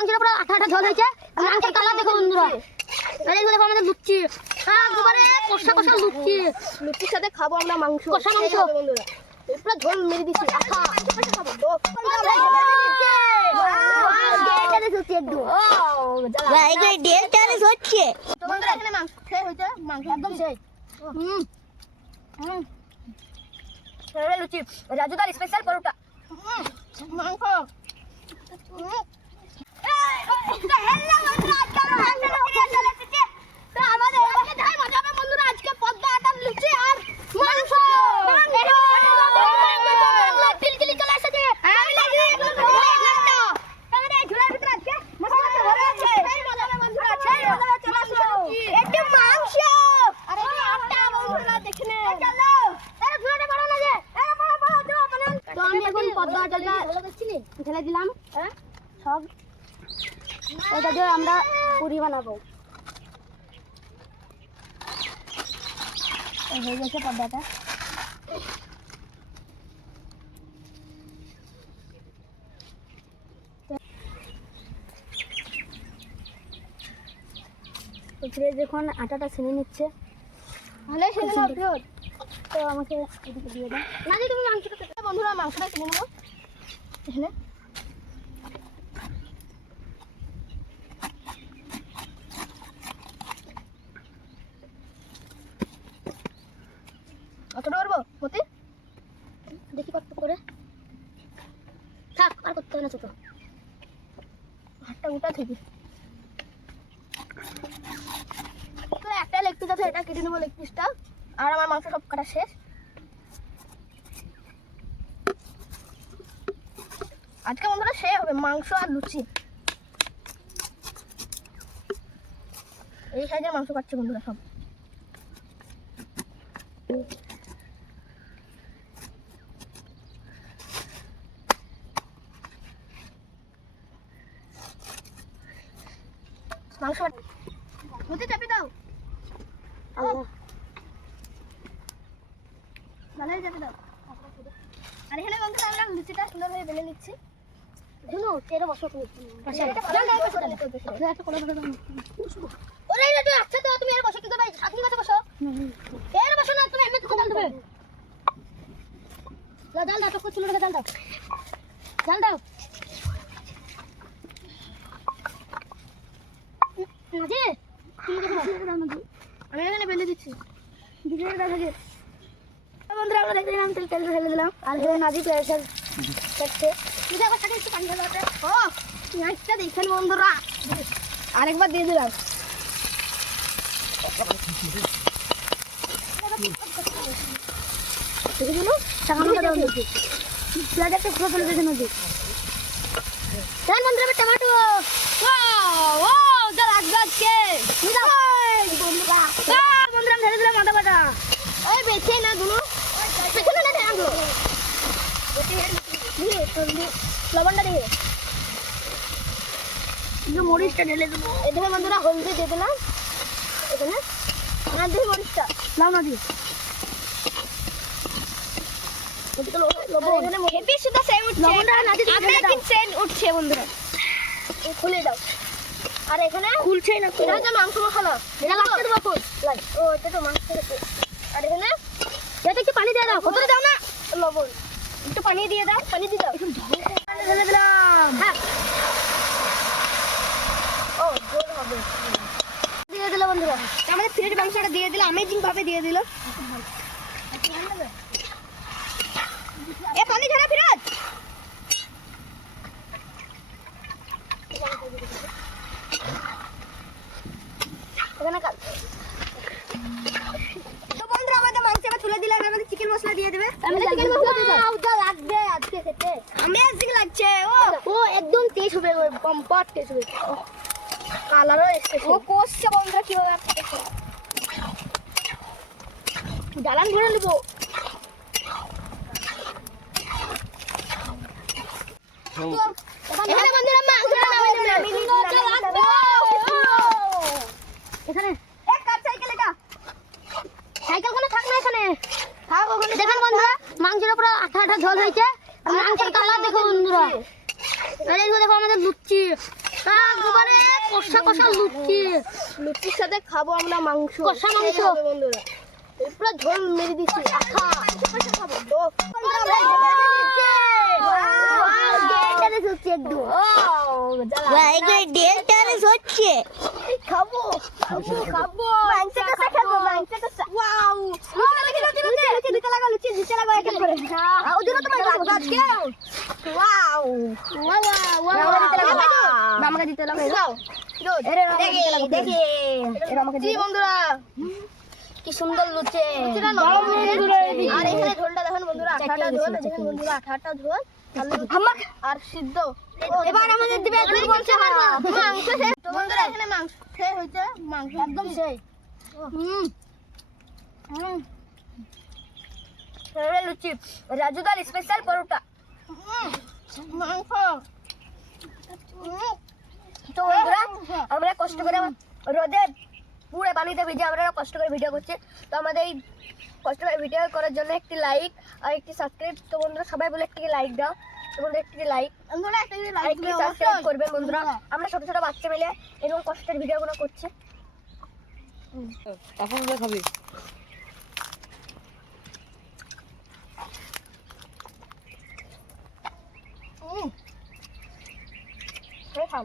মাংসের পুরো আঠা আঠা ঝোল হয়েছে। মাংসের কালার দেখো বন্ধুরা, এইগুলো দেখো আমাদের লুচি, একবারে কষা কষা লুচি। লুচির সাথে খাবো আমরা মাংস, কষা মাংস বন্ধুরা, পুরো ঝোল মেরে দিছি আঠা। এখানে মাংস খেয়ে হয়েছে, মাংস একদম সেই লুচি, রাজুদার স্পেশাল পরোটা, মাংস। ঢেলে দিলাম সব, এটা দিয়ে আমরা পুরি বানাবো। হয়ে গেছে পর্দাটা। যখন আটাটা ছেনে নিচ্ছে, ভালো ছেনে নাও ফিরোজ, তো আমাকে এদিকে দিয়ে দাও। না যে তুমি মাংসটা, বন্ধুরা মাংসটা ছেনে নেবো এখানে। অতটা করবো মতি, দেখি কত করে থাক, আর করতে হবে না, ছোট হাতটা উঠা থেকে। তো একটা লেগ পিস আছে, এটা কেটে নেবো লেগ পিসটা, আর আমার মাংস সব কাটা শেষ। আজকে বন্ধুরা সে হবে মাংস আর লুচি, এই সাইজের মাংস কাটছে বন্ধুরা সব। মাংস হতে চাপে দাও, ভালো হয়ে যাবে দাও। আর এখানে বন্ধুরা আমরা লুচিটা সুন্দরভাবে বেলে নিচ্ছি। আচ্ছা তো তুমি এর বসো কি করবে, আপনি কাছে বসো, এর বসো না তুমি, এমনি কোথাও দেবে। জাল দাও, টক চুলো জাল দাও, জাল দাও। নাজি আমি এখানে বেলে দিচ্ছি, বন্ধুরা আমরা দেখতে দিলাম, তেল তেল ঢেলে দিলাম। আর নাজি পেঁয়াজ দেখছে, একটু পানি ঢেলে ও পেঁয়াজটা দেখছেন বন্ধুরা, আরেকবার দিয়ে দিলাম। পেঁয়াজ একটা ঘুরে ফেলে দিয়েছে নদী। বন্ধুরা টমেটো বন্ধুরা ঢেলে দিলাম আদা বাটা, ওই বেছে না দুনো পেছনে না ঢেলে লবণটা দিয়ে মরিচটা ঢেলে দেবো। এখানে বন্ধুরা হলদি দিয়ে দিলাম, এখানে না দিয়ে মরিচটা নাও না দিয়ে খুলে দাও। আর এখানে খুলছে না, মাংস মশলা ও এটা তো মাংস। আর এখানে একটু পানি দিয়ে দাও, কতটা দাও না লবণ, একটু পানি দিয়ে দাও, পানি দিয়ে দাও, ঢেলে দিলাম। হ্যাঁ ও জোর হবে, দিয়ে দিল বন্ধুরা আমাদের ফ্রিজ মাংসটা দিয়ে দিল, অ্যামেজিং ভাবে দিয়ে দিল। এ পানি ঢালা ফিরাজ, তো বন্ধুরা আমাদের মাংস এবার তুলে দিলাম, আমাদের চিকেন মশলা দিয়ে দেবে। লাগবে আজকে খেতে অ্যামেজিং লাগছে, ও একদম টেস্ট হবে, বাম্পার টেস্ট হবে, কালারও এসেছে, ও কষছে বন্ধুরা কিভাবে জ্বালান ধরে নেবো। এখানে সাইকেল কোনো থাক না, এখানে দেখেন বন্ধুরা মাংসের পুরো আঠা আঠা ঝোল হয়েছে। মাংসের কালার দেখো বন্ধুরা, এইগুলো দেখো আমাদের লুচি, একবারে কষা কষা লুচির সাথে খাবো আমরা মাংস, কষা মাংস বন্ধুরা। পুরো ঝোল মেরে দিচ্ছি, আহা খাবো তো খাবো খাবো মাংস কষা খাবো, মাংস কষা। ওয়াও দিতে লাগা লুচি দিতে লাগা এক করে ওদিকে তোমার লাগা আজকে। ওয়াও ওয়াও আমাকে দিতে লাগা দাও দেখি এরা আমাকে দিই বন্ধুরা। কি সুন্দর লুচি, আর এখানে ঝোলটা দেখেন বন্ধুরা, আঠাটা ঝোল দেখেন বন্ধুরা, আঠাটা ঝোল আর সিদ্ধ। এবার আমাদের দিবে দুই বলছে মাংস শেষ তো বন্ধুরা, এখানে মাংস শেষ হইছে, মাংস একদম শেষ। লুচি রাজুদার স্পেশাল পরোটা মাংস। তো বন্ধুরা আমরা কষ্ট করে রোদে পুরো পানিতে ভিজে আমরা কষ্ট করে ভিডিও করছি, তো আমাদের এই কষ্ট করে ভিডিও করার জন্য একটি লাইক আর একটি সাবস্ক্রাইব। তো বন্ধুরা সবাই বলে একটি লাইক দাও, তো বন্ধুরা একটি লাইক সাবস্ক্রাইব করবে বন্ধুরা। আমরা ছোট ছোট বাচ্চা মিলে এরকম কষ্টের ভিডিওগুলো করছি। এখন খাবি খাও